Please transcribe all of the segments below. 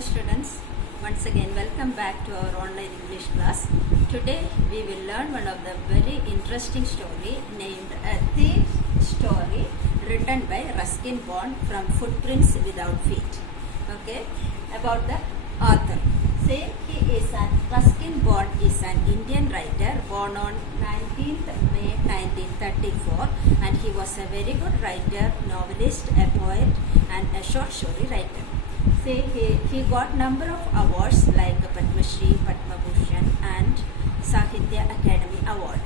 Students, once again welcome back to our online English class. Today we will learn one of the very interesting story named A Thief's Story, written by Ruskin Bond from Footprints Without Feet. Okay, about the author. Say Ruskin Bond is an Indian writer born on 19th May 1934, and he was a very good writer, novelist, a poet and a short story writer. Say he got number of awards like Padma Shri, Padma Bhushan and Sahitya Academy Award.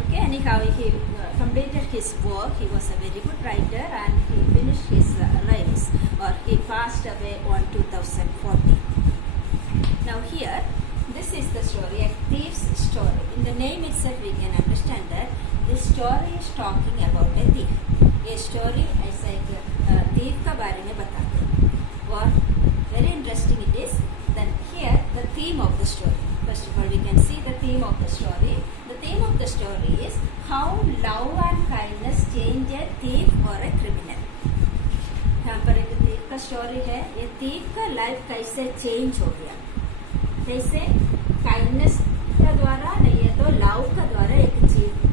Okay, anyhow he completed his work. He was a very good writer and he finished his rhymes, or he passed away on 2014. Now here, this is the story, A Thief's Story. In the name itself we can understand that this story is talking about a thief. A story ऐसा एक thief का बारे में बताते हैं. और very interesting it is. Then here the theme of the story. First of all, we can see the theme of the story. The theme of the story is how love and kindness change a thief or a criminal. यहाँ पर एक thief का story है. ये thief का life कैसे change हो गया, कैसे kindness का द्वारा नहीं है तो love का द्वारा एक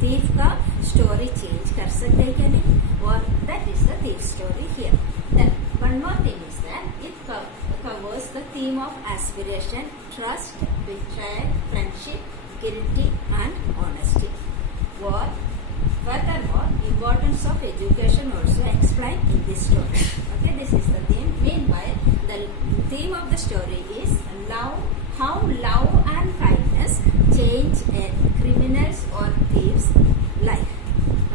thief का story change कर सकते हैं क्या नहीं. और that is the thief story here. Then one more thing is that it covers the theme of aspiration, trust, betrayal, friendship, guilty and honesty. Furthermore, importance of education also explained in this story. Okay, this is the theme. Meanwhile, the theme of the story is love, how love and kindness change a criminal's or thief's life.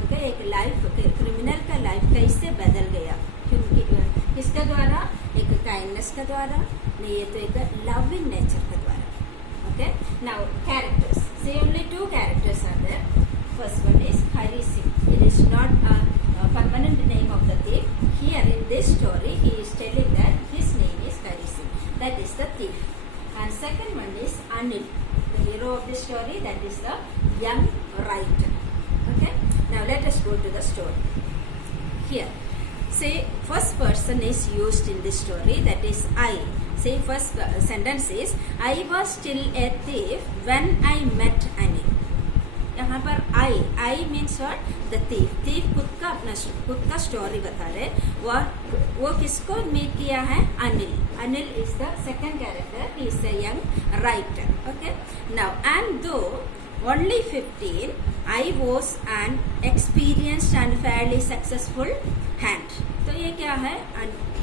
Okay, एक life criminal का life कैसे बदल गया, क्योंकि किसके द्वारा, एक kindness के द्वारा नहीं, ये तो एक लविंग नेचर के द्वारा. Okay, now characters. Say only two characters are there. First one is Hari Singh. It is not a permanent name of the thief. Here in this story he is telling that his name is Hari Singh, that is the thief. And second one is Anil, the hero of this story, that is the young writer. Okay, now let us go to the story. Here say first person is used in this story, that is I. Say first sentence is I was still a thief when I met Anil. यहाँ पर I means what? The thief. Thief खुद का story बता रहे. और वो किसको meet किया है? Anil. Anil is the second character. He is a young writer. Okay. Now and though only 15, I was an experienced and fairly successful hand. तो ये क्या है?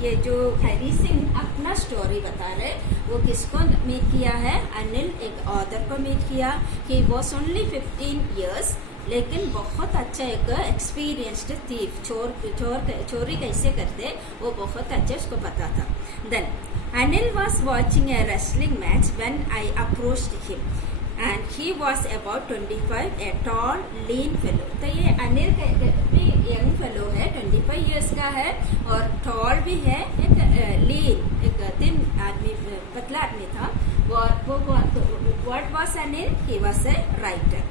ये जो हरी सिंह अपना स्टोरी बता रहे, वो किसको मीट किया है? अनिल, एक ऑथर को मीट किया. ही वॉज ओनली 15 years, लेकिन बहुत अच्छा एक एक्सपीरियंस्ड थीफ. चोरी कैसे करते वो बहुत अच्छे उसको पता था. Then Anil was watching a wrestling match when I approached him and he was about 25, a tall lean fellow. तो ये अनिल भी यंग फेलो है, 25 years का है और टॉल भी है, एक लीन, एक थिन आदमी, पतला आदमी था. वो what was Anil? He was a writer.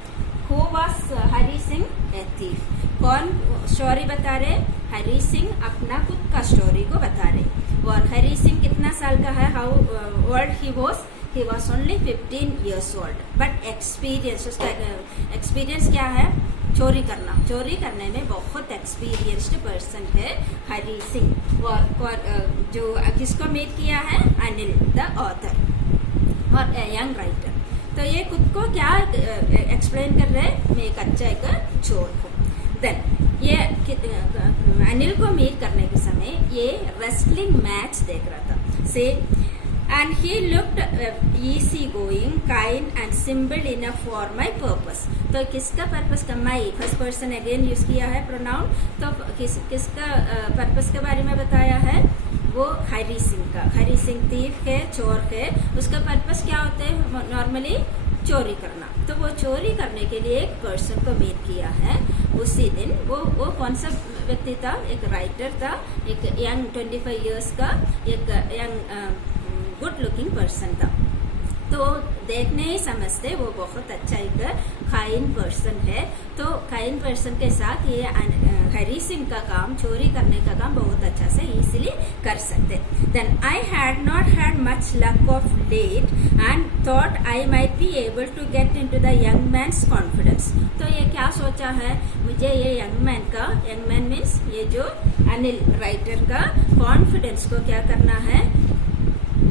Who was Hari Singh? A thief. कौन स्टोरी बता रहे? हरी सिंह अपना खुद का स्टोरी को बता रहे. और हरी सिंह कितना साल का है? How old he was? He was only 15 years old, but experience, उसका एक्सपीरियंस क्या है? चोरी करना. चोरी करने में बहुत एक्सपीरियंस्ड पर्सन है हरी सिंह. और जो किसको मीट किया है? अनिल, द ऑथर और यंग राइटर. तो ये खुद को क्या एक्सप्लेन कर रहे हैं? मैं एक अच्छा एक चोर हूँ. देन ये अनिल को मीट करने के समय ये रेसलिंग मैच देख रहा था. से and he looked easy going, kind and simple enough for my purpose. तो किसका पर्पस का? my first person again use किया है प्रोनाउन. तो किसका पर्पस के बारे में बताया है? वो हरी सिंह का. हरी सिंह थीफ है, चोर है. उसका पर्पस क्या होता है? नॉर्मली चोरी करना. तो वो चोरी करने के लिए एक पर्सन को मीट किया है उसी दिन. वो कौन सा व्यक्ति था? एक राइटर था, एक यंग 25 years का एक यंग गुड लुकिंग पर्सन था. तो देखने ही समझते वो बहुत अच्छा एक काइंड पर्सन है। तो काइंड पर्सन के साथ ये हरीसिंग का काम, चोरी करने का काम बहुत अच्छा से इजीली कर सकते। Then I had not had much luck of late and thought I might be able to get into the young man's confidence. तो ये क्या सोचा है, मुझे ये यंग मैन मीन्स ये जो अनिल राइटर का कॉन्फिडेंस को क्या करना है,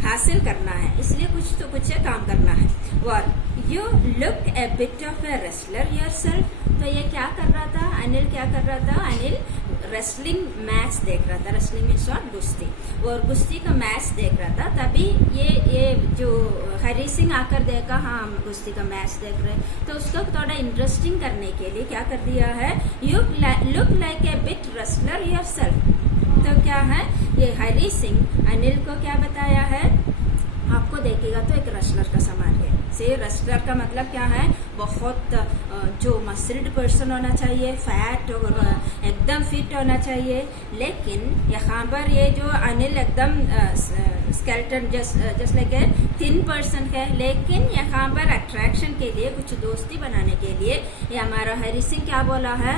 हासिल करना है, इसलिए कुछ काम करना है। और you look A bit of a wrestler yourself. तो ये क्या कर रहा था, अनिल क्या कर रहा था, अनिल रेसलिंग मैच देख रहा था। रेसलिंग मीन्स शॉर्ट गुस्ती, और गुस्ती का मैच देख रहा था। तभी ये जो हरी सिंह आकर देखा, हाँ हम गुस्ती का मैच देख रहे हैं, तो उसको थोड़ा इंटरेस्टिंग करने के लिए क्या कर दिया है, you look like a bit wrestler yourself. तो क्या है, ये हरी सिंह अनिल को क्या बताया है, आपको देखेगा तो एक रेसलर का समान है। से रेसलर का मतलब क्या है, बहुत जो मसल्ड पर्सन होना चाहिए, फैट और एकदम फिट होना चाहिए। लेकिन यहाँ पर ये जो अनिल एकदम skeleton just like a thin person है, लेकिन यहाँ पर अट्रैक्शन के लिए, कुछ दोस्ती बनाने के लिए ये हमारा हरी सिंह क्या बोला है,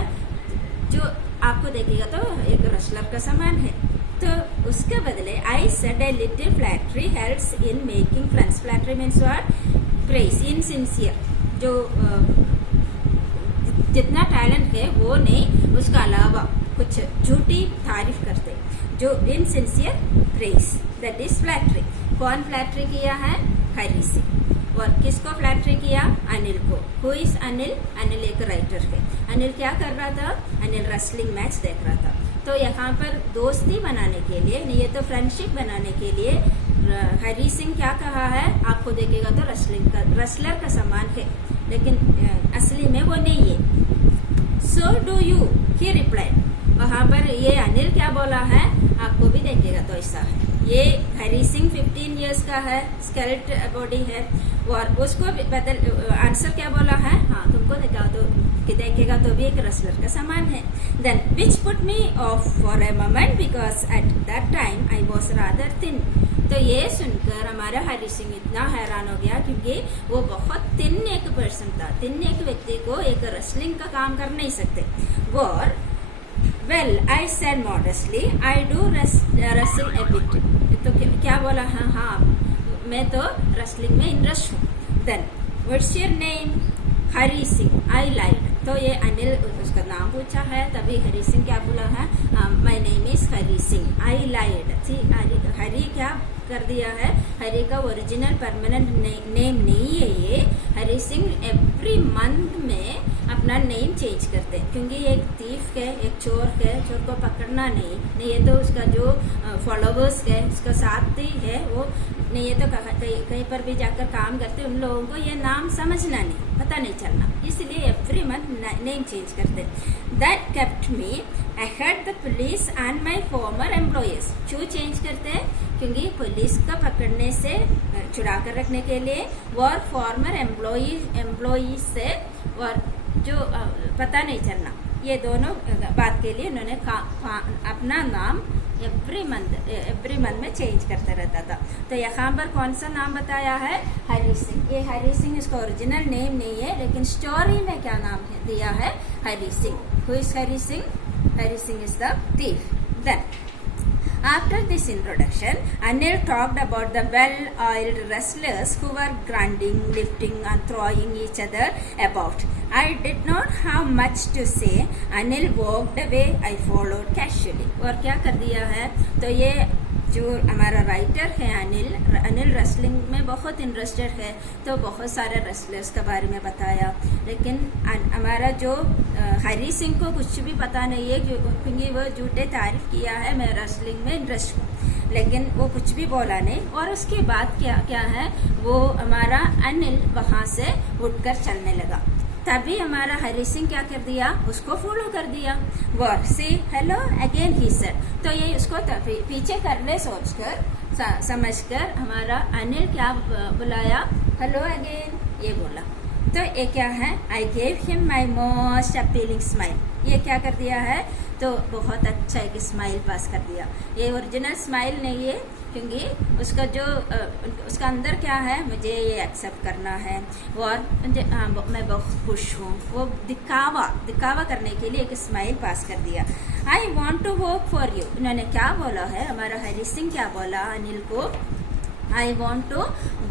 जो आपको देखेगा तो एक रेसलर का समान है। तो उसके बदले I said a little flattery helps in making friends. Flattery means what, praise, insincere, जो जितना टैलेंट है वो नहीं, उसका अलावा कुछ झूठी तारीफ करते, जो insincere praise, that is flattery. कौन फ्लैटरी किया है, हरी सिंह। और किसको फ्लैटरी किया, अनिल को। हु इज अनिल, अनिल एक राइटर है। अनिल क्या कर रहा था, अनिल रेसलिंग मैच देख रहा था। तो यहाँ पर दोस्ती बनाने के लिए, ये तो फ्रेंडशिप बनाने के लिए हरी सिंह क्या कहा है, आपको देखेगा तो रेसलर का समान है, लेकिन असली में वो नहीं है। So do you, he replied. वहाँ पर ये अनिल क्या बोला है, आपको भी देखेगा तो ऐसा है। ये हरी सिंह 15 इयर्स का है, स्केलेट बॉडी है, और उसको आंसर क्या बोला है, हाँ तुमको देखेगा तो भी एक रेसलर का समान है। Then which put me off for a moment because at that time I was rather thin. तो ये सुनकर हमारा हरी सिंह इतना हैरान हो गया, क्योंकि वो बहुत थिन एक पर्सन था। थिन एक व्यक्ति को एक रेसलिंग का काम कर नहीं सकते। और well I said modestly I do wrestling A bit. तो क्या बोला, हाँ मैं तो रेसलिंग में इंटरेस्ट हूँ। Then what's your name, Hari Singh. आई लाइड। तो ये अनिल उसका नाम पूछा है, तभी हरी सिंह क्या बोला है, my name is Hari Singh. आई लाइड। हरी क्या कर दिया है, हरी का ओरिजिनल परमानेंट नेम नहीं है ये। हरी सिंह एवरी मंथ में अपना नेम चेंज करते हैं, क्योंकि एक थीफ है, एक चोर है, चोर को पकड़ना नहीं ये तो उसका जो फॉलोवर्स है, उसका साथ ही है वो नहीं, ये तो कहीं पर भी जाकर काम करते, उन लोगों को ये नाम समझना नहीं, पता नहीं चलना, इसलिए एवरी मंथ नेम चेंज करते। That kept me ahead the police and my farmer employees. क्यों चेंज करते हैं, क्योंकि पुलिस को पकड़ने से, छुड़ा कर रखने के लिए, और फॉर्मर एम्प्लॉयज से, और जो पता नहीं चलना, ये दोनों बात के लिए उन्होंने अपना नाम एवरी मंथ में चेंज करते रहता था। तो यहाँ पर कौन सा नाम बताया है, हरी सिंह। ये हरी सिंह इसका ओरिजिनल नेम नहीं है, लेकिन स्टोरी में क्या नाम है, दिया है Hari Singh. Who is Hari Singh, Hari Singh is the thief. Then after this introduction, Anil talked about the well-oiled wrestlers who were grinding, lifting and throwing each other about. I did not have much to say. Anil walked away. I followed casually. और क्या कर दिया है, तो ये जो हमारा writer है अनिल रेसलिंग में बहुत इंटरेस्टेड है, तो बहुत सारे रेसलर्स के बारे में बताया। लेकिन हमारा जो हरी सिंह को कुछ भी पता नहीं है, क्योंकि वो झूठे तारीफ किया है, मैं रेसलिंग में इंटरेस्ट हूँ, लेकिन वो कुछ भी बोला नहीं। और उसके बाद क्या है, वो हमारा अनिल वहाँ से उठकर चलने लगा। तभी हमारा हरी सिंह क्या कर दिया, उसको फॉलो कर दिया। वर सी हेलो अगेन ही सेड। तो ये उसको पीछे करने सोचकर समझकर हमारा अनिल क्या बुलाया, हेलो अगेन, ये बोला। तो ये क्या है, I gave him my most appealing smile. ये क्या कर दिया है, तो बहुत अच्छा एक स्माइल पास कर दिया। ये ओरिजिनल स्माइल नहीं है, क्योंकि उसका जो उसका अंदर क्या है, मुझे ये एक्सेप्ट करना है और मुझे मैं बहुत खुश हूँ। वो दिखावा करने के लिए एक स्माइल पास कर दिया। I want to work for you, इन्होंने क्या बोला है, हमारा हरी सिंह क्या बोला अनिल को, I want to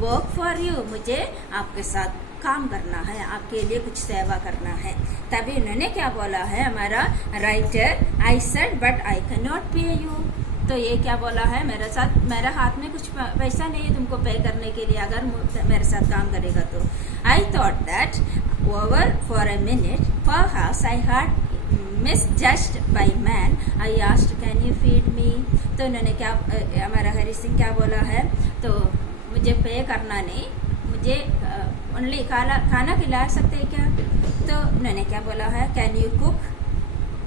work for you, मुझे आपके साथ काम करना है, आपके लिए कुछ सेवा करना है। तभी उन्होंने क्या बोला है हमारा writer, I said but I can not पे यू, तो ये क्या बोला है, मेरे हाथ में कुछ पैसा नहीं है तुमको पे करने के लिए अगर मेरे साथ काम करेगा तो। I thought that over for a minute perhaps I had misjudged by man, I asked can you feed me, तो उन्होंने क्या हमारा हरी सिंह क्या बोला है, तो मुझे पे करना नहीं, मुझे ओनली खाना खिला सकते हैं क्या, तो उन्होंने क्या बोला है कैन यू कुक,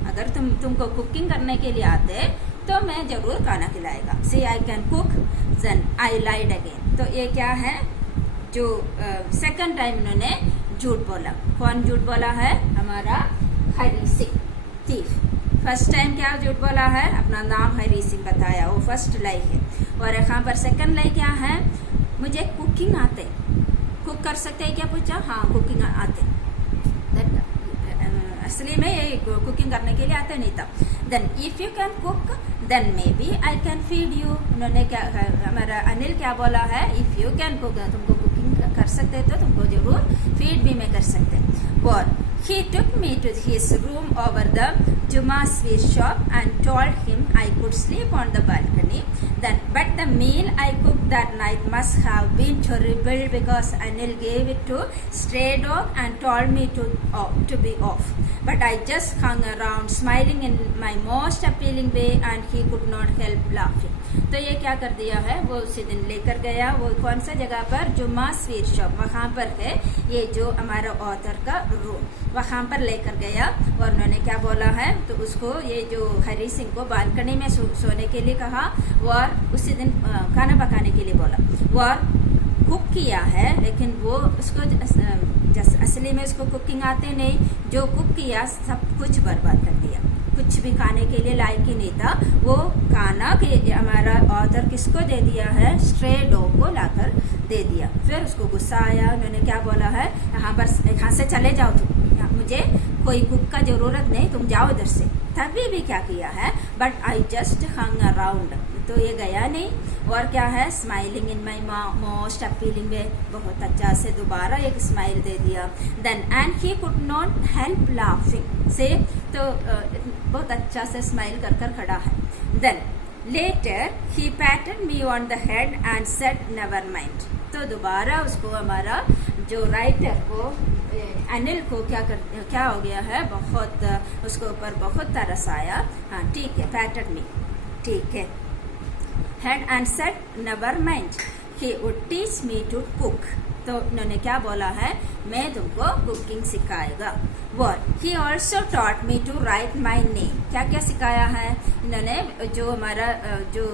अगर तुमको कुकिंग करने के लिए आते तो मैं जरूर खाना खिलाएगा। See I can cook, then I lied again, तो ये क्या है जो सेकंड टाइम उन्होंने झूठ बोला। कौन झूठ बोला है, हमारा Hari Singh thief. First time क्या झूठ बोला है, अपना नाम हरी सिंह बताया, वो फर्स्ट लाई है। और यहाँ पर सेकंड लाई क्या है, मुझे कुकिंग आते, कुक कर सकते हैं क्या पूछा, हाँ कुकिंग आते, असली में ये कुकिंग करने के लिए आते नहीं था। Then if you can cook then maybe I can feed you, उन्होंने क्या हमारा अनिल क्या बोला है, इफ यू कैन कुक, तुमको कुकिंग कर सकते तो तुमको जरूर फीड भी मैं कर सकते। और he took me to his room over the Juma sweet shop and told him I could sleep on the balcony. But the meal I cooked that night must have been terrible because Anil gave it to stray dog and told me to be off. But I just hung around smiling in my most appealing way and he could not help laughing. तो ये क्या कर दिया है, वो उसी दिन लेकर गया, वो कौन सा जगह पर, जुम्मा स्वीट शॉप, वहाँ पर है ये जो हमारा ऑथर का रूम, वहाँ पर लेकर गया। और उन्होंने क्या बोला है, तो उसको ये जो हरी सिंह को बालकनी में सोने के लिए कहा और उसी दिन खाना पकाने के लिए बोला और कुक किया है, लेकिन वो उसको असली में उसको कुकिंग आते नहीं, जो कुक किया सब कुछ बर्बाद कर दिया, कुछ भी खाने के लिए लायक ही नहीं था। वो खाना के हमारा ऑथर किसको दे दिया है, स्ट्रे डॉग को लाकर दे दिया। फिर उसको गुस्सा आया, उन्होंने क्या बोला है, यहाँ से चले जाओ तुम, मुझे कोई कुक का जरूरत नहीं, तुम जाओ इधर से। तभी भी क्या किया है, but I just hung around, तो ये गया नहीं। और क्या है, smiling in my most appealing way, बहुत अच्छा से दोबारा एक स्माइल दे दिया। Then and he could not help laughing से, तो बहुत अच्छा से स्माइल कर कर खड़ा है। Then later he patted me on the head and said never mind, तो दोबारा उसको हमारा जो राइटर को अनिल को क्या हो गया है, बहुत उसके ऊपर बहुत तरस आया। हाँ ठीक है, पैटेड मी, ठीक है, head and said never mind he would teach me to cook, तो उन्होंने क्या बोला है, मैं तुमको कुकिंग सिखाएगा। Word he also taught me to write my name, क्या क्या सिखाया है इन्होंने, जो हमारा जो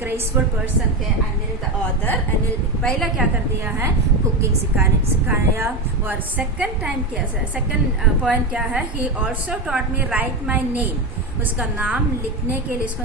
ग्रेसफुल पर्सन है अनिल द ऑथर, अनिल पहला क्या कर दिया है, कुकिंग सिखाया। और सेकंड पॉइंट क्या है, ही also taught me right my name, उसका नाम लिखने के लिए, उसको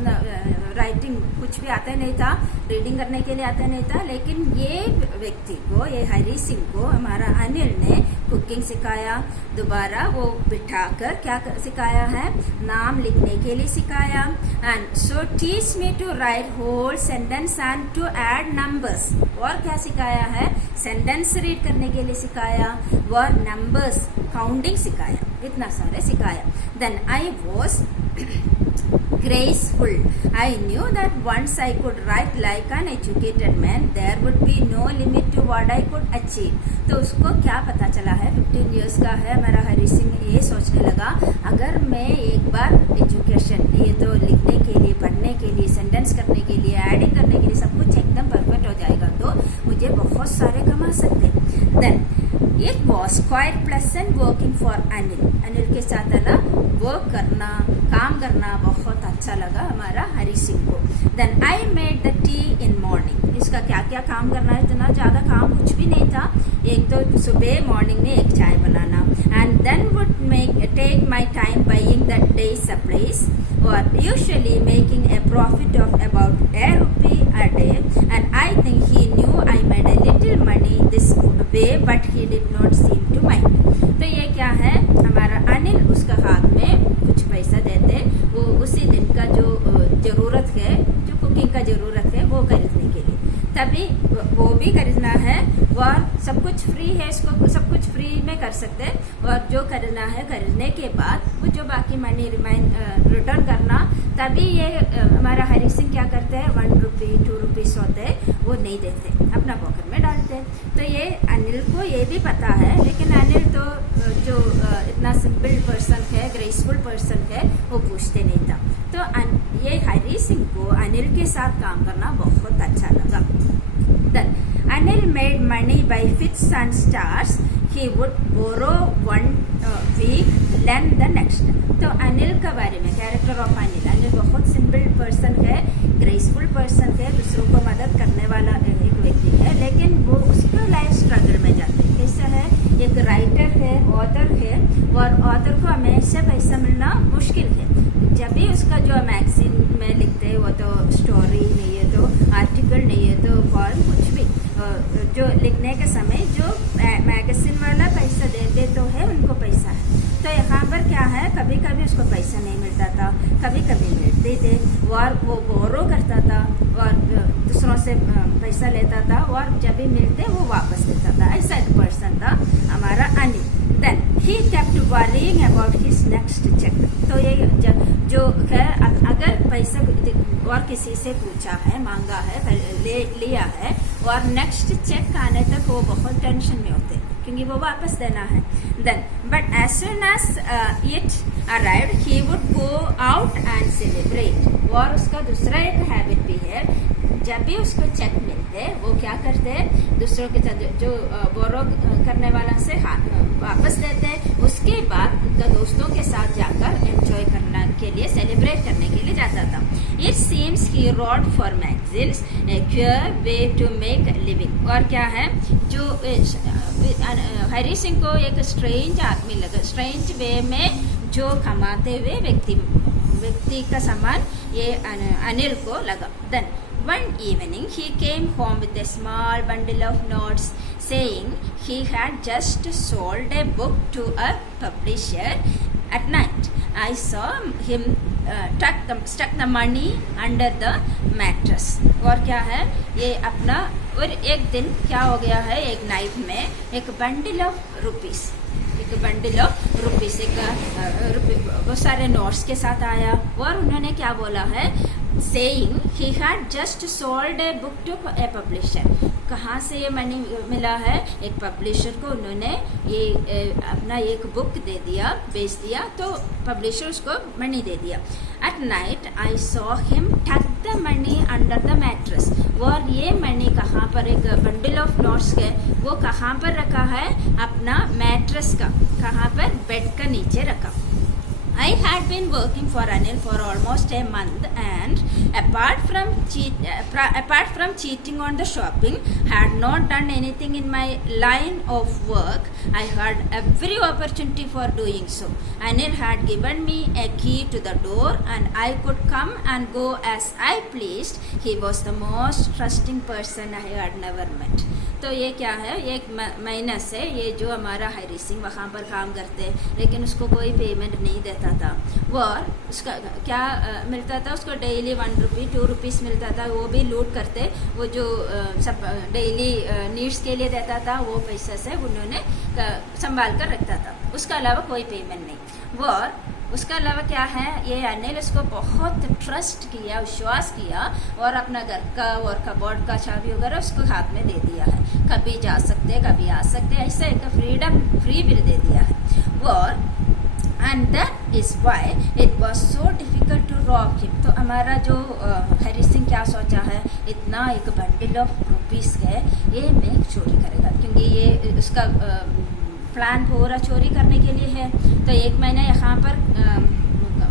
राइटिंग कुछ भी आता नहीं था, रीडिंग करने के लिए आता नहीं था, लेकिन ये व्यक्ति को, ये हरी सिंह को हमारा अनिल ने कुकिंग सिखाया। दोबारा वो बिठाकर क्या सिखाया है, नाम लिखने के लिए सिखाया। And so teach me to write whole sentence and to add numbers, और क्या सिखाया है, सेंटेंस रीड करने के लिए सिखाया और नंबर्स काउंटिंग सिखाया, इतना सारे सिखाया। Then I was graceful. I knew that once I could write like an educated man, there would be no limit to what I could achieve. तो उसको क्या पता चला है, 15 years का है हमारा हरी सिंह, ये सोचने लगा अगर मैं एक बार एजुकेशन, ये तो लिखने के लिए, पढ़ने के लिए, सेंटेंस करने के लिए, एडिंग करने के लिए सब कुछ एकदम परफेक्ट हो जाएगा तो मुझे बहुत सारे कमा सकते। Then It was quite pleasant working for Anil. Anil के साथ है ना वर्क करना, काम करना बहुत अच्छा लगा हमारा हरी सिंह को. Then I made the tea in morning. इसका क्या क्या काम करना है, इतना ज़्यादा काम कुछ भी नहीं था. एक तो सुबह मॉर्निंग में एक चाय बनाना, and then would take my time buying the day supplies, or usually making a profit of about ₹1 a day. And I think he knew I made a little money this way, but he did not seem to mind. तो ये क्या है, हमारा अनिल उसका हाथ में कुछ पैसा देते, वो उसी दिन का जो ज़रूरत है, जो कुकिंग का ज़रूरत है वो खरीदने के लिए, तभी वो भी खरीदना है और सब कुछ फ्री है, इसको सब कुछ फ्री में कर सकते हैं. और जो खरीदना है खरीदने के बाद वो जो बाकी मनी रिटर्न करना, तभी ये हमारा हरी सिंह क्या करते हैं, ₹1 ₹2 होते हैं वो नहीं देते, अपना पॉकेट में डालते हैं. तो ये अनिल को ये भी पता है, लेकिन अनिल तो जो इतना सिंपल पर्सन है, ग्रेसफुल पर्सन है, वो पूछते नहीं था. तो ये हरी सिंह को अनिल के साथ काम करना बहुत अच्छा लगा. Then Anil made money by fits and starts. He would borrow one week, lend the next. तो अनिल के बारे में, कैरेक्टर ऑफ अनिल, अनिल बहुत सिंपल पर्सन है, ग्रेसफुल पर्सन है, दूसरों को मदद करने वाला एक व्यक्ति है, लेकिन वो उसका लाइफ स्ट्रगल में जाते हैं. कैसा है, एक राइटर है, ऑथर है, और ऑथर को हमेशा पैसा मिलना मुश्किल है. जब भी उसका जो मैगजीन में लिखते हैं, वो तो स्टोरी नहीं है, तो आर्टिकल नहीं है, तो फॉर्म कुछ भी जो लिखने के समय जो मैगजीन वाला पैसा देते तो है, उनको पैसा है. तो यहाँ पर क्या है, कभी कभी उसको पैसा नहीं मिलता था, कभी कभी मिलते थे, और वो बोरो करता था और दूसरों से पैसा लेता था, और जब भी मिलते वो वापस देता था. ऐसा एक पर्सन था हमारा Anil. Then he kept worrying about his next check. तो ये जो है, अगर पैसा और किसी से पूछा है, मांगा है, लिया है, और नेक्स्ट चेक आने तक वो बहुत टेंशन में होते, क्योंकि वो वापस देना है. Then, but as soon as it arrived, he would go out and celebrate. और उसका दूसरा एक हैबिट भी है, जब भी उसको चेक मिलते वो क्या करते हैं, दूसरों के साथ जो बोरो करने वाला से वापस देते हैं, उसके बाद उनका दोस्तों के साथ जाकर एंजॉय करने के लिए, सेलिब्रेट करने के लिए जाता था. It seems he wrote for magazines, a queer way to make living. और क्या है, जो हरी सिंह को एक स्ट्रेंज आदमी लगा, स्ट्रेंज वे में जो कमाते हुए व्यक्ति का सामान ये अनिल को लगा. Then one evening he came home with a small bundle of notes, saying he had just sold a book to a publisher. At night I saw him stuck the money under the mattress. और क्या है, ये अपना, और एक दिन क्या हो गया है, एक नाइट में एक बंडल ऑफ रुपीस, वो सारे नोट्स के साथ आया, और उन्होंने क्या बोला है, saying he had just sold a book to a publisher. कहाँ से ये मनी मिला है, एक पब्लिशर को उन्होंने ये अपना एक बुक दे दिया, बेच दिया, तो पब्लिशर उसको मनी दे दिया. At night I saw him tuck the money under the mattress. और ये मनी कहाँ पर, एक बंडल ऑफ नोट्स है, वो कहाँ पर रखा है, अपना मैट्रेस का, कहाँ पर, बेड का नीचे रखा. I had been working for Anil for almost a month, and apart from cheating on the shopping, had not done anything in my line of work. I had every opportunity for doing so. Anil had given me a key to the door, and I could come and go as I pleased. He was the most trusting person I had never met. तो ये क्या है, ये एक महीना से ये जो हमारा हरी सिंह वहाँ पर काम करते, लेकिन उसको कोई पेमेंट नहीं देता था. और उसका क्या मिलता था, उसको डेली ₹1 ₹2 मिलता था, वो भी लूट करते, वो जो सब डेली नीड्स के लिए देता था, वो पैसे से उन्होंने संभाल कर रखता था. उसके अलावा कोई पेमेंट नहीं. और उसके अलावा क्या है, ये अनिल उसको बहुत ट्रस्ट किया, विश्वास किया, और अपना घर का और कबोर्ड का चाबी वगैरह उसको हाथ में दे दिया है, कभी जा सकते कभी आ सकते, ऐसा एक फ्रीडम फ्री भी दे दिया है. और and that is why it was so difficult to rob him. तो हमारा जो हरी सिंह क्या सोचा है, इतना एक बंडल ऑफ रुपीस है, ये मैं चोरी करेगा, क्योंकि ये उसका प्लान पूरा चोरी करने के लिए है। तो 1 महीना यहाँ पर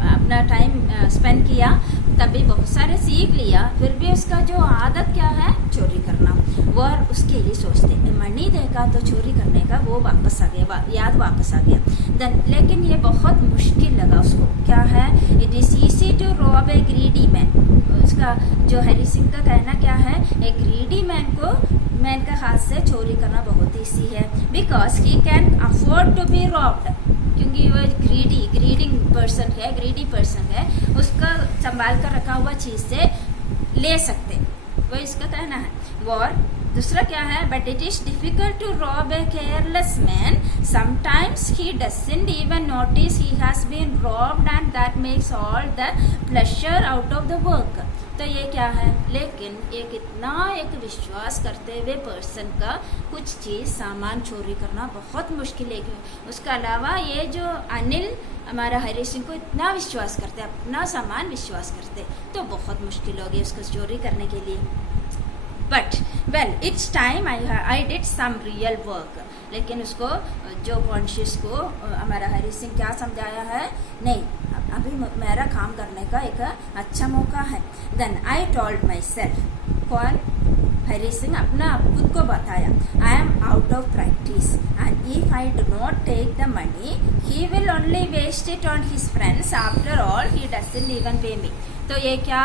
अपना टाइम स्पेंड किया, तभी बहुत सारे सीख लिया, फिर भी उसका जो आदत क्या है, चोरी करना। वो और उसके लिए सोचते मनी देखा तो चोरी करने का वो वापस आ गया, याद वापस आ गया। लेकिन ये बहुत मुश्किल लगा उसको। क्या है, it is easy to rob a greedy man. उसका जो हैरी सिंह का कहना क्या है, एक ग्रीडी मैन के हाथ से चोरी करना बहुत ईजी है, because he can afford to be robbed. क्योंकि वो ग्रीडी पर्सन है, उसका संभाल कर रखा हुआ चीज से ले सकते, वो इसका कहना है। और दूसरा क्या है, but it is difficult to rob a careless man, sometimes he doesn't even notice he has been robbed and that makes all the pleasure out of the work. तो ये क्या है, लेकिन एक विश्वास करते हुए पर्सन का कुछ चीज़ सामान चोरी करना बहुत मुश्किल है। उसके अलावा ये जो अनिल हमारा हरी सिंह को इतना विश्वास करते, अपना सामान विश्वास करते, तो बहुत मुश्किल होगी उसको चोरी करने के लिए। But well it's time I did some real work. लेकिन उसको जो कॉन्शियस को हमारा हरी सिंह क्या समझाया है, नहीं अभी मेरा काम करने का एक अच्छा मौका है। Then I told myself, कौन, हरी सिंह अपना खुद को बताया, I am out of practice and if I do not take the money he will only waste it on his friends, after all he doesn't even pay me. तो ये क्या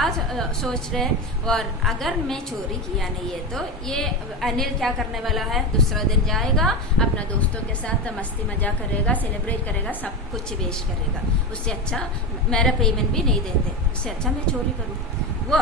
सोच रहे हैं, और अगर मैं चोरी किया नहीं है तो ये अनिल क्या करने वाला है, दूसरा दिन जाएगा अपना दोस्तों के साथ मस्ती मजाक करेगा, सेलिब्रेट करेगा, सब कुछ वेस्ट करेगा। उससे अच्छा मेरा पेमेंट भी नहीं देते, उससे अच्छा मैं चोरी करूँ। वो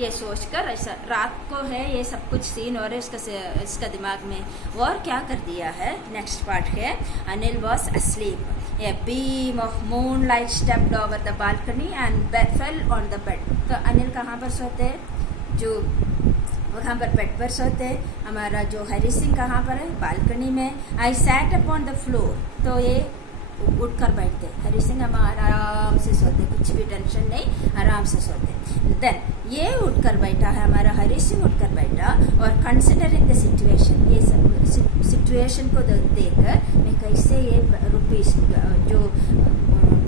ये सोचकर ऐसा रात को है ये सब कुछ सीन और इसका दिमाग में। और क्या कर दिया है, नेक्स्ट पार्ट है, Anil was asleep, a beam of moonlight stepped over the balcony and fell on the bed। तो अनिल कहाँ पर सोते हैं, जो वहाँ पर बेड पर सोते हैं। हमारा जो हरी सिंह कहाँ पर है, बालकनी में। I sat upon the floor, तो ये उठकर बैठते, हरी सिंह हम आराम से सोते, कुछ भी टेंशन नहीं, आराम से सोते। देन ये उठकर बैठा है, हमारा हरी सिंह उठकर बैठा, और कंसिडरिंग द सिचुएशन, ये सब सिचुएशन को देखकर मैं कैसे ये रुपीस जो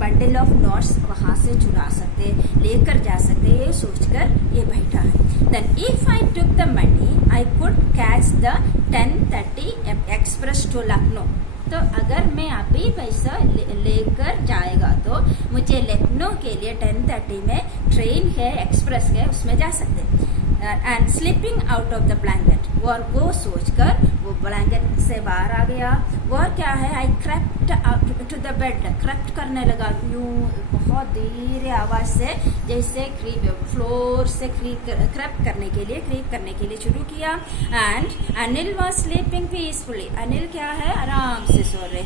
बंडल ऑफ नोट्स वहाँ से चुरा सकते, लेकर जा सकते, ये सोचकर ये बैठा है। Then if I took the money I could catch the 10:30 express to Lucknow. तो अगर मैं अभी पैसा लेकर जाएगा तो मुझे लखनऊ के लिए 10:30 में ट्रेन है, एक्सप्रेस है, उसमें जा सकते। And sleeping out of the blanket, और वो सोचकर वो ब्लैंकेट से बाहर आ गया। और क्या है, I crept to the bed, crept करने लगा यूं बहुत धीरे आवाज से, जैसे फ्लोर से क्रेप्ट करने के लिए शुरू किया। And Anil was sleeping peacefully, Anil क्या है, आराम से सो रहे।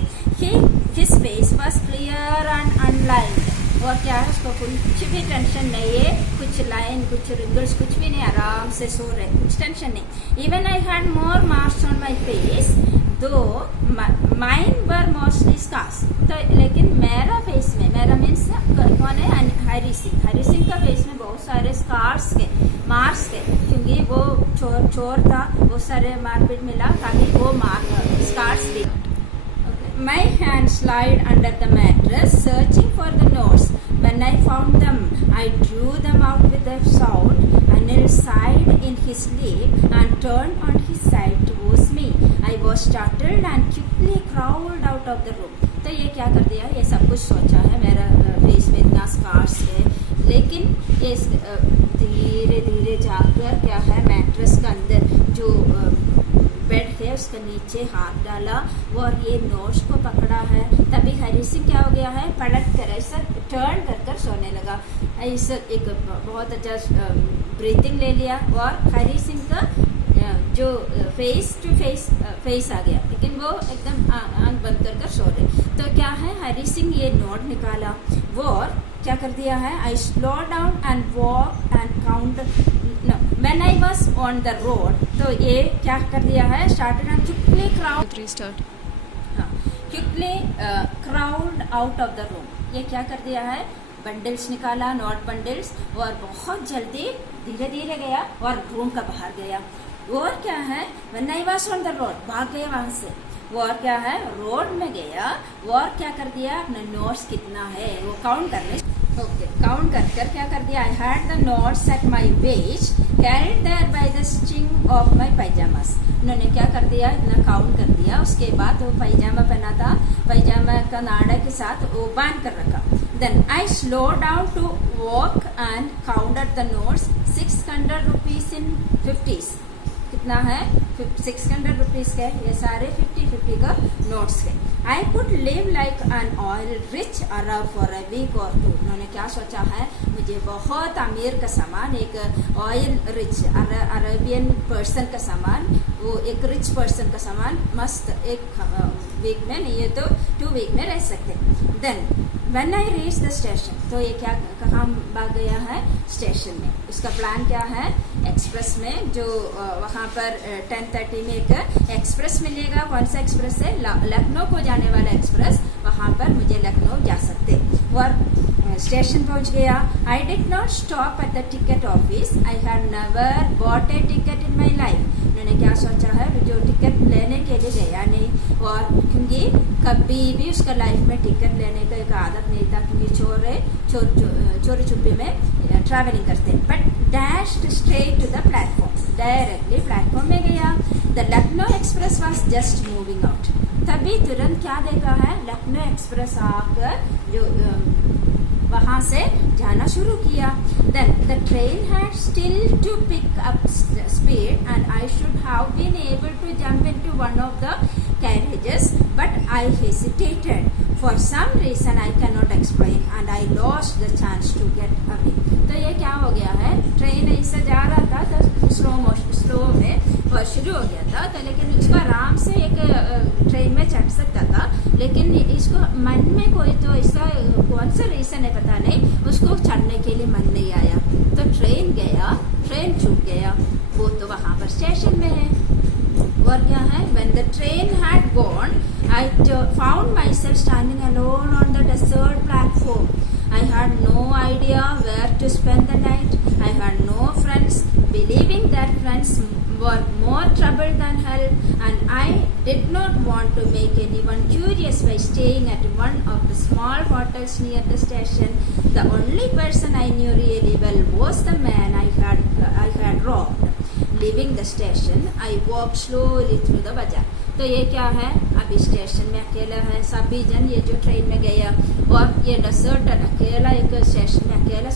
His face was clear and unlined, और क्या है, उसको कुछ भी टेंशन नहीं है, कुछ लाइन, कुछ रिंगल्स, कुछ भी नहीं, आराम से सो रहे, कुछ टेंशन नहीं। Even I had more marks on my face दो माइन वर मोस्टली स्कार्स। तो लेकिन मेरा फेस में, मेरा मीन्स कौन है, हरी सिंह का फेस में बहुत सारे स्कार्स के, मार्क्स थे, क्योंकि वो चोर था, बहुत सारे मारपीट मिला, ताकि वो स्कार्स भी। My hand slid under the mattress, searching for the notes. When I found them, I drew them out with a sound. Anil sighed in his sleep and turned on his side towards me. I was startled and quickly crawled out of the room. तो ये क्या कर दिया, ये सब कुछ सोचा है, मेरा फेस में इतना स्कार्स है, लेकिन ये धीरे धीरे जाकर क्या है, मैट्रेस का अंदर जो बेड है उसके नीचे हाथ डाला और ये नोट्स को पकड़ा है। तभी हरी सिंह क्या हो गया है, पलट कर ऐसा टर्न कर सोने लगा। ऐसा एक बहुत अच्छा ब्रीथिंग ले लिया और हरी सिंह का जो फेस टू फेस आ गया, लेकिन वो एकदम आंख बंद कर सो रहे। तो क्या है, हरी सिंह ये नोट निकाला वो और क्या कर दिया है, आई slow down and walk and count when I was on the road. तो ये क्या कर दिया है, started and quickly crowd out of the room. ये क्या कर दिया है, बंडल्स निकाला, नोट बंडल्स, और बहुत जल्दी धीरे धीरे गया और रूम का बाहर गया। और क्या है, when I was on the road, भाग गया वहां से। वो और क्या है, रोड में गया और क्या कर दिया, अपना नोट्स कितना है वो काउंट करने, ओके काउंट कर क्या कर दिया, I had the notes at my waist carried there by the string of my pyjamas. उन्होंने क्या कर दिया, इतना काउंट कर दिया, उसके बाद वो पैजामा पहना था, पैजामा का नाड़ा के साथ वो बांध कर रखा। Then I slow down to walk and counted the notes, 600 rupees in 50s, कितना है 600 रुपीज के, ये सारे 50-50 का नोट्स है। I could live like an oil rich Arab for a week or two. उन्होंने क्या सोचा है, मुझे बहुत अमीर का सामान, एक ऑयल रिच अरेबियन पर्सन का सामान, वो एक रिच पर्सन का सामान मस्त एक वीक में नहीं है तो 2 वीक में रह सकते। Then when I reach the station, तो ये क्या कहाँ भाग गया है, स्टेशन में। उसका प्लान क्या है, एक्सप्रेस में जो वहाँ पर 10:30 में एक एक्सप्रेस मिलेगा, कौन सा एक्सप्रेस है, लखनऊ को जाने वाला एक्सप्रेस, वहाँ पर मुझे लखनऊ जा सकते। और स्टेशन पहुँच गया। I did not stop at the ticket office, I had never bot A ticket in my life. मैंने क्या सोचा है, जो टिकट लेने के लिए गया नहीं, और क्योंकि कभी भी उसका लाइफ में टिकट लेने का एक आदत नहीं था, क्योंकि चोरी छुपे में ट्रैवलिंग करते। But dashed straight to the platform, directly platform में गया। The Lucknow express was just moving out, तभी तुरंत क्या देखा है, लखनऊ एक्सप्रेस आकर जो वहां से जाना शुरू किया। Then the train had still to pick up speed and I should have been able to jump into one of the carriages, but I hesitated for some reason I can not explain and I lost the chance to get away. तो ये क्या हो गया है, train ऐसे जा रहा था तो स्लो में और शुरू हो गया था, तो लेकिन उसको आराम से एक ट्रेन में चढ़ सकता था, लेकिन इसको मन में कोई तो ऐसा कौन सा रीजन है पता नहीं, उसको चढ़ने के लिए मन नहीं आया, तो ट्रेन गया, ट्रेन छूट गया, वो तो वहाँ पर स्टेशन में है। और क्या है, when the train had gone, I found myself standing alone on the desert platform. I had no idea where to spend the night. I had no friends, believing that friends were more trouble than help, and I did not want to make anyone curious by staying at one of the small hotels near the station. The only person I knew really well was the man I had robbed. Leaving the station, I walked slowly through the bazaar. तो ये क्या है, अभी station में अकेला है, सभी जन ये जो ट्रेन में गया, और ये डेजर्ट अकेला एक स्टेशन में अकेला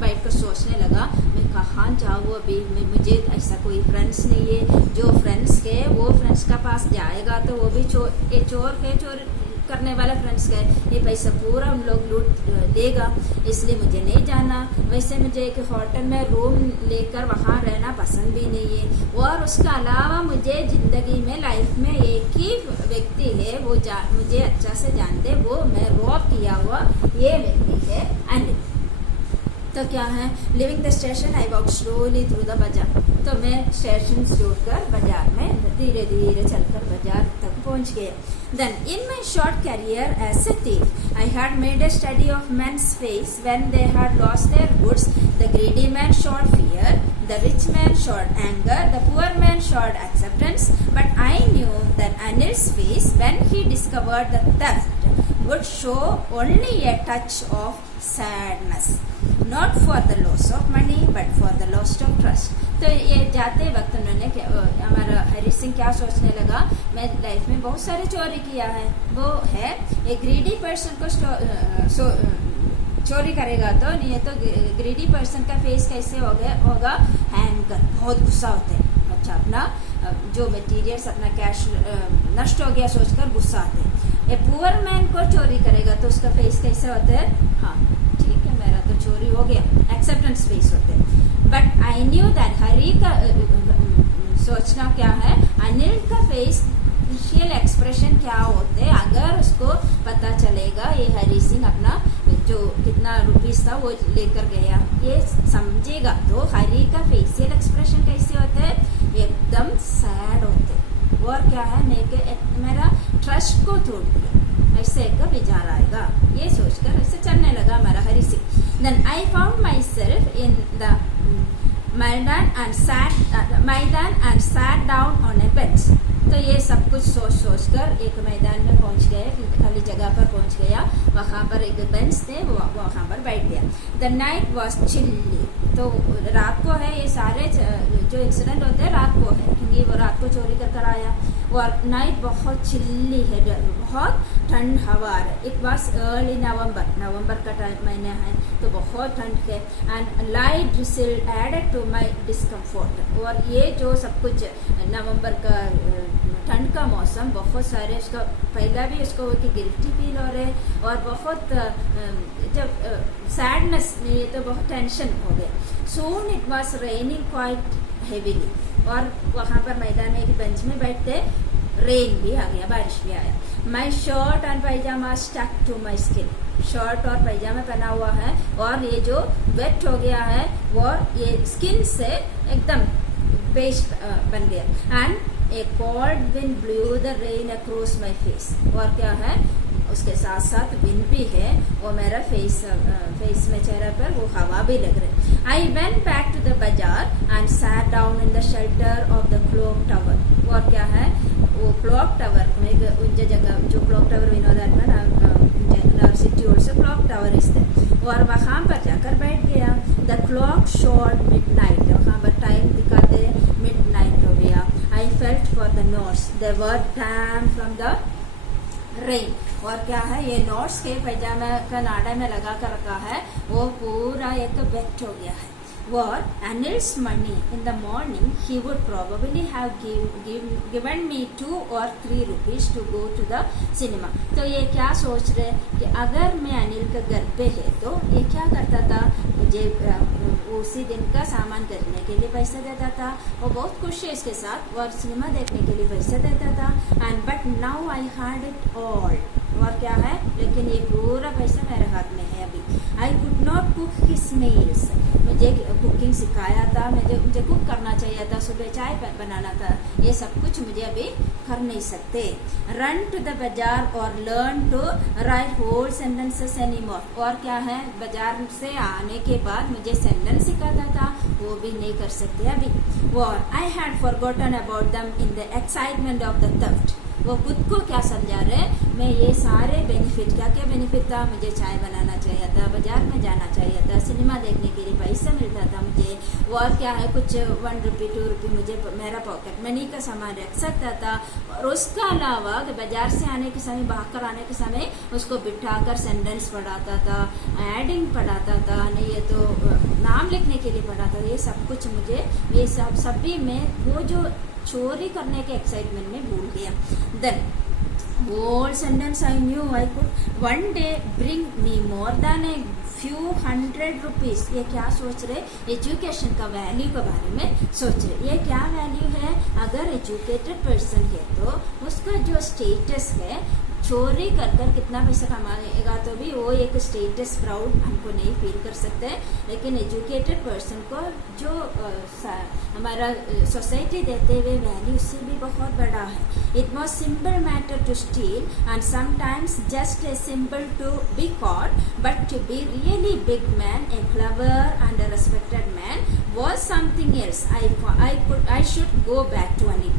बैठ कर सोचने लगा, मैं कहाँ जाऊँ अभी, मुझे ऐसा कोई फ्रेंड्स नहीं है, जो फ्रेंड्स के वो फ्रेंड्स का पास जाएगा तो वो भी चोर करने वाला फ्रेंड्स गए, ये पैसा पूरा उन लोग लूट लेगा, इसलिए मुझे नहीं जाना। वैसे मुझे एक होटल में रूम लेकर वहाँ रहना पसंद भी नहीं है, और उसके अलावा मुझे ज़िंदगी में लाइफ में एक ही व्यक्ति है, वो मुझे अच्छा से जानते, वो मैं रॉब किया हुआ ये व्यक्ति है अनिल। तो क्या है, living the station I walk slowly through the बाजार। तो मैं स्टेशन छोड़कर बाजार में धीरे धीरे चलकर बाजार तक पहुंच गया। Then in my short career as a thief, I had made a study of men's face when they had lost their goods. The greedy man showed fear, the rich man showed anger, the poor man showed acceptance. But I knew that Anil's face when he discovered the theft would show only a touch of sadness. Not for the loss of money, but for the loss of trust. तो ये जाते वक्त उन्होंने हमारा हरी सिंह क्या सोचने लगा, मैं लाइफ में बहुत सारे चोरी किया है, वो है एक ग्रीडी पर्सन को चोरी करेगा तो नहीं है, तो ग्रीडी पर्सन का फेस कैसे होगा, हैंगर, बहुत गुस्सा होते हैं, अच्छा अपना जो मटीरियल्स अपना कैश नष्ट हो गया सोचकर गुस्सा आते हैं। ए पुअर मैन को चोरी करेगा तो उसका फेस कैसे होता है, हाँ ठीक है मेरा तो चोरी हो गया, एक्सेप्टेंस फेस होते हैं। बट आई न्यू दैट हरी का सोचना क्या है, अनिल का फेशियल एक्सप्रेशन क्या होते हैं, अगर उसको पता चलेगा ये हरी सिंह अपना जो कितना रुपीस था वो लेकर गया, ये समझेगा, तो हरी का फेशियल एक्सप्रेशन कैसे होते हैं, एकदम सैड होते हैं, और क्या है मेरा ट्रस्ट को तोड़ दिया, ऐसे एक विचार आएगा, ये सोचकर ऐसे चलने लगा हमारा Hari Singh. Then I found myself in the Maidan and sat down on a bench. तो ये सब कुछ सोच कर एक मैदान में पहुंच गए, खाली जगह पर पहुंच गया, वहाँ पर एक बेंच थे, वहाँ पर बैठ गया। द नाइट वॉज चिल्ली, तो रात को है, ये सारे जो इंसिडेंट होते हैं रात को है, क्योंकि वो रात को चोरी कर आया। और नाइट बहुत चिल्ली है, बहुत ठंड हवा है। इट वॉज अर्ली नवंबर का महीना है, तो बहुत ठंड है। And light drizzle added to my discomfort, और ये जो सब कुछ नवंबर का ठंड का मौसम, बहुत सारे उसका पहला भी उसको गिल्टी फील हो रहे, और बहुत जब सैडनेस में ये तो बहुत टेंशन हो गया। Soon it was raining quite heavily, और वहाँ पर मैदान में एक बेंच में बैठते, रेन भी आ गया, बारिश भी आया। My shirt and pyjama stuck to my skin, shirt और पैजामा पहना हुआ है, और ये जो वेट हो गया है वो ये स्किन से एकदम पेस्ट बन गया। And A cold wind blue the rain across my face, और क्या है उसके साथ साथ विंड भी है, और मेरा फेस में चेहरे पर वो हवा भी लग रही। I went back to the bazaar and sat down in the shelter of the clock tower, और क्या है वो क्लॉक टावर में उनके जगह जो clock tower we know that main city also clock tower is there, और वहाँ पर जाकर बैठ गया। द क्लॉक शोड मिडनाइट, वहाँ पर टाइम दिखाते मिडनाइट हो गया। I felt for the notes, they were dam from the rain, और क्या है ये नोट्स के पैजामा का नाड़ा में लगा कर रखा है, वो पूरा एक वेट हो गया है। और Anil's money in the morning he would probably have given me 2 or 3 rupees to go to the cinema। तो ये क्या सोच रहे कि अगर मैं अनिल के घर पे है तो ये क्या करता था, मुझे उसी दिन का सामान खरीदने के लिए पैसा देता था, वो बहुत खुश है इसके साथ, और सिनेमा देखने के लिए पैसा देता था। And but now I had it all, और क्या है लेकिन ये पूरा पैसा मेरे हाथ में है अभी। I could not cook his meals, मुझे कुकिंग सिखाया था, मुझे कुक करना चाहिए था, सुबह चाय बनाना था, ये सब कुछ मुझे अभी कर नहीं सकते। रन टू द बाजार और learn to write whole sentences anymore, और क्या है बाजार से आने के बाद मुझे सेंटेंस सिखाता था, वो भी नहीं कर सकते अभी। और I had forgotten about them in the excitement of the theft, वो खुद को क्या समझा रहे, मैं ये सारे बेनिफिट, क्या क्या बेनिफिट था, मुझे चाय बनाना चाहिए था, बाजार में जाना चाहिए था, सिनेमा देखने के लिए पैसा मिलता था मुझे, और क्या है कुछ 1 रुपी 2 रुपी मुझे मेरा पॉकेट मनी का सामान रख सकता था। और उसका अलावा बाजार से आने के समय, भागकर आने के समय उसको बिठाकर सेंटेंस पढ़ाता था, एडिंग पढ़ाता था, नहीं ये तो नाम लिखने के लिए पढ़ाता था, ये सब कुछ मुझे ये सभी में वो जो चोरी करने के एक्साइटमेंट में भूल गया। Then whole sentence I knew I could one day bring me more than a few 100 rupees। ये क्या सोच रहे, एजुकेशन का वैल्यू के बारे में सोच रहे। ये क्या वैल्यू है, अगर एजुकेटेड पर्सन है तो उसका जो स्टेटस है, चोरी कर कर कितना पैसा कमाएगा तो भी वो एक स्टेटस प्राउड हमको नहीं फील कर सकते, लेकिन एजुकेटेड पर्सन को जो हमारा सोसाइटी देते हुए वैल्यू उससे भी बहुत बड़ा है। It was simple matter to steal and sometimes just a simple to be caught, but to be really big man, a clever and a respected man was something else। I should go back to Anil।